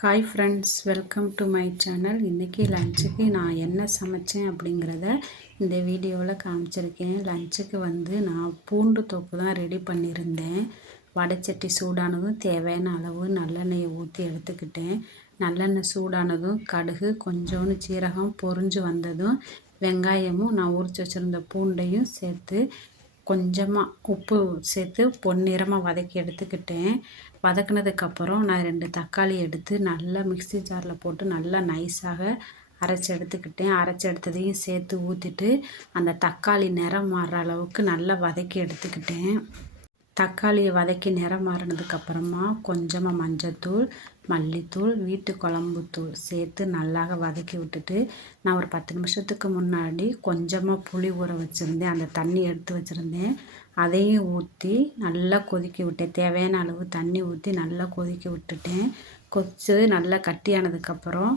Hi friends, welcome to my channel. இன்றைக்கி லஞ்சுக்கு நான் என்ன சமைச்சேன் அப்படிங்கிறத இந்த வீடியோவில் காமிச்சிருக்கேன். லஞ்சுக்கு நான் பூண்டு தொக்கு தான் ரெடி பண்ணியிருந்தேன். வடைச்சட்டி சூடானதும் தேவையான அளவு நல்லெண்ணெயை ஊற்றி எடுத்துக்கிட்டேன். நல்லெண்ணெய் சூடானதும் கடுகு, கொஞ்சோண்டு சீரகம் பொரிஞ்சு வந்ததும் வெங்காயமும் நான் உரித்து வச்சுருந்த பூண்டையும் சேர்த்து கொஞ்சமாக உப்பு சேர்த்து பொன்னிறமாக வதக்கி எடுத்துக்கிட்டேன். வதக்குனதுக்கப்புறம் நான் 2 தக்காளி எடுத்து நல்லா மிக்ஸி ஜாரில் போட்டு நல்லா நைஸாக அரைச்சி எடுத்துக்கிட்டேன். அரைச்சி எடுத்ததையும் சேர்த்து ஊற்றிட்டு அந்த தக்காளி நிறம் மாறுற அளவுக்கு நல்லா வதக்கி எடுத்துக்கிட்டேன். தக்காளியை வதக்கி நிறம் மாறினதுக்கப்புறமா கொஞ்சமாக மஞ்சத்தூள், மல்லித்தூள், வீட்டு குழம்புத்தூள் சேர்த்து நல்லா வதக்கி விட்டுட்டு நான் ஒரு 10 நிமிஷத்துக்கு முன்னாடி கொஞ்சமாக புளி ஊற வச்சுருந்தேன். அந்த தண்ணி எடுத்து வச்சுருந்தேன். அதையும் ஊற்றி நல்லா கொதிக்க விட்டேன். தேவையான அளவு தண்ணி ஊற்றி நல்லா கொதிக்க விட்டுட்டேன். கொதித்து நல்லா கட்டியானதுக்கப்புறம்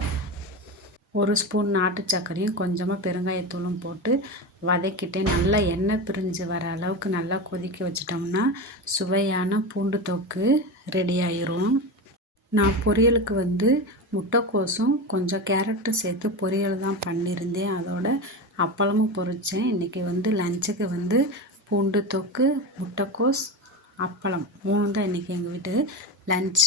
1 ஸ்பூன் நாட்டு சர்க்கரையும் கொஞ்சமாக பெருங்காயத்தூளும் போட்டு வதக்கிட்டேன். நல்லா எண்ணெய் பிரிஞ்சு வர அளவுக்கு நல்லா கொதிக்க வச்சிட்டோம்னா சுவையான பூண்டு தொக்கு ரெடி ஆயிரும். நான் பொரியலுக்கு முட்டைக்கோசும் கொஞ்சம் கேரட்டும் சேர்த்து பொரியல் தான் பண்ணியிருந்தேன். அதோட அப்பளமும் பொரித்தேன். இன்றைக்கி லஞ்சுக்கு பூண்டு தொக்கு, முட்டைக்கோஸ், அப்பளம் 3 தான் இன்றைக்கி எங்கள் வீட்டு லஞ்ச்.